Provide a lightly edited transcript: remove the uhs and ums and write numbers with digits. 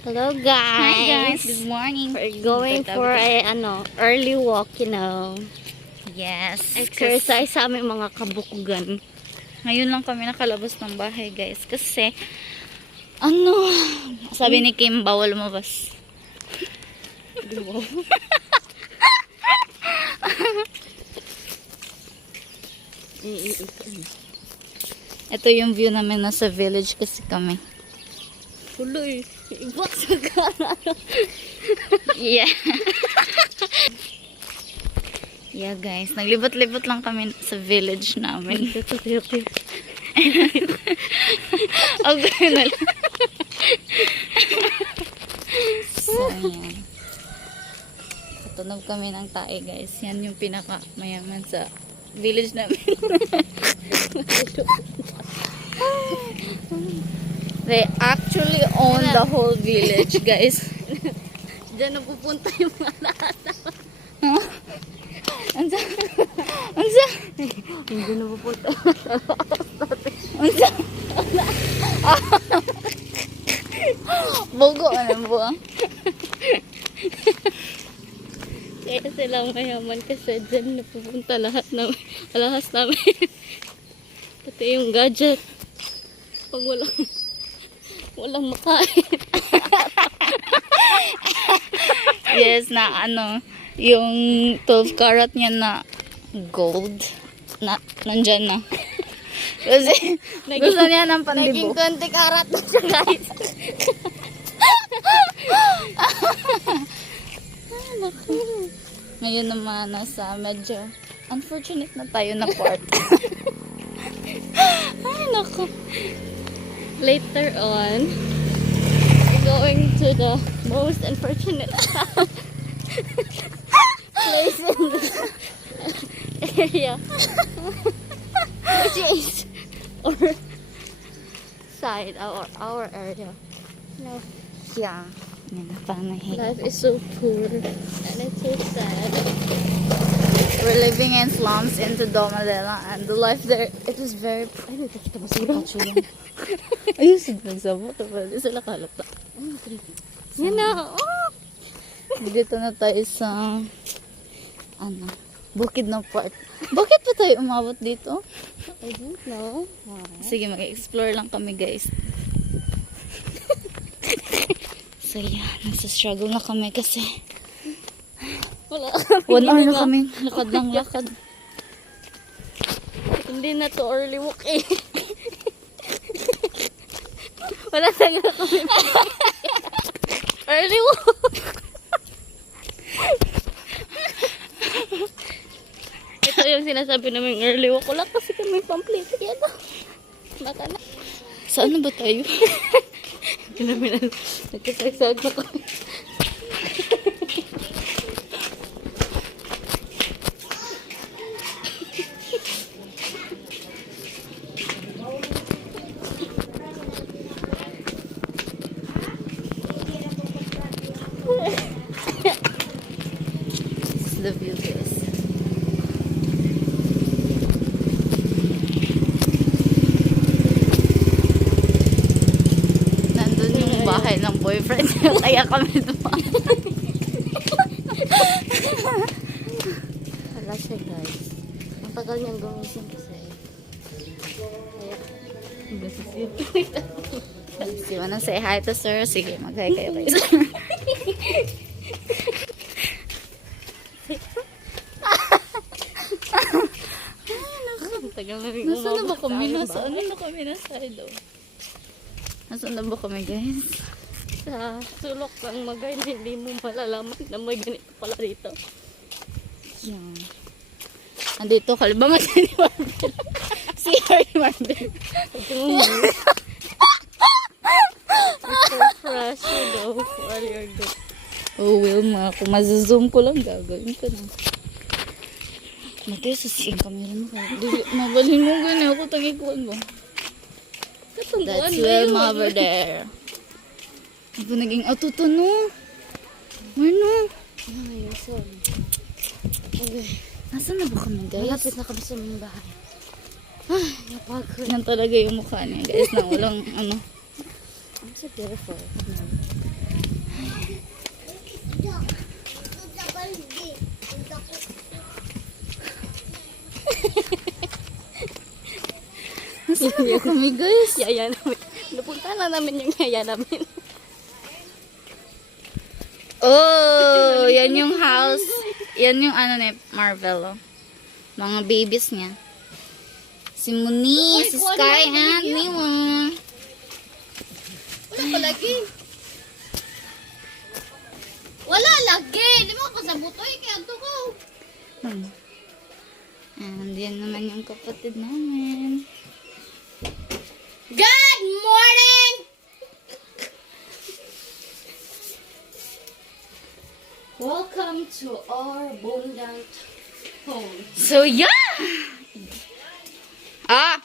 Hello Hi guys. guys, good morning. We're going for a early walk, Yes. Exercise sa aming mga kabukugan. Ngayon lang kami nakalabas ng bahay guys. Kasi, sabi ni Kim, bawal lumabas. Ito yung view namin nasa village kasi kami. Tuloy. Ibak sa gana. Yeah. Yeah guys, naglibot-libot lang kami sa village namin. Okay na lang. So, yan. Tunog kami ng tae guys. Yan yung pinaka mayaman sa village namin. They actually own the whole village guys. Diyan na pupunta yung mga lahat. Ansa? Ansa? Hindi na pupunta. Ansa? Bogo ano po? Kaya silang mayaman kasi diyan na pupunta lahat ng alahas namin. Pati yung gadget. Pag walang makain. Yes, na yung 12 karat niya na gold na nandyan na. Kasi gusto niya ng Naging pandibo. 20 karat na siya guys. Ngayon naman nasa medyo unfortunate na tayo na part. Ay nako. Later on, we're going to the most unfortunate place in the area, which is our side, our area. No, Yeah. Yan na parang nahiya. life is so poor and it's so sad. We're living in slums into Domadela and the life there, it is very actually. Ayusin nagsabot. Pwede sila kalata. You know, Dito na tayo sa bukid ng park. Bakit pa tayo umabot dito? I don't know. Sige, mag-explore lang kami guys. So yeah, nagsastruggle na kami kasi Wala. 1 hour na kami lakad ng lakad. Hindi na to early walk eh. Wala talaga kami. Early walk. Ito yung sinasabi namin early walk. Wala kasi kami pamplete. Yan o. Baka na. Saan na ba tayo? Hindi namin alam. Nagkasagsag na kami. This is the view guys. Nandun yung bahay ng boyfriend niya, kaya kami dumaan. Wala siya guys. Ang tagal niyang gumising kasi. Si wanna say hi to sir? Sige, mag-hi kayo guys. Ang tagal na rin Nasaan na ba umabot kami? sa Nasaan bahay. na kami? Nasaan daw? Nasaan na ba kami guys? Sa sulok ng magay na hindi mo malalaman na may ganito pala dito. Yan. Andito, kalibangan ni Marvel. Si Harry Marvel. Ito mo fresh though while you're good. Oh, Wilma. Kung mazoom ko lang, gagawin ko na. Matay sa siyang camera mo. Mabalhin mo ganyan. Ako tangikuan mo. That's Wilma over there. Ako naging atuto no. Ano? Ay, sorry. Okay. Nasaan na ba kami guys? Malapit na kami sa aming bahay. Ay, napagod. Yan talaga yung mukha niya guys na walang ano. I'm so beautiful. Sabi kami guys. Yaya namin. Napunta na namin yung yaya namin. Oh, yan yung house. Yan yung ano ni Marvel. Oh. Mga babies niya. Si Muni, si Sky, and Niwa. Wala pa lagi. Wala lagi. Di mo kasabutoy kaya ito ko. And yan naman yung kapatid namin. Good morning! Welcome to our abundant home. So, yeah! Ah!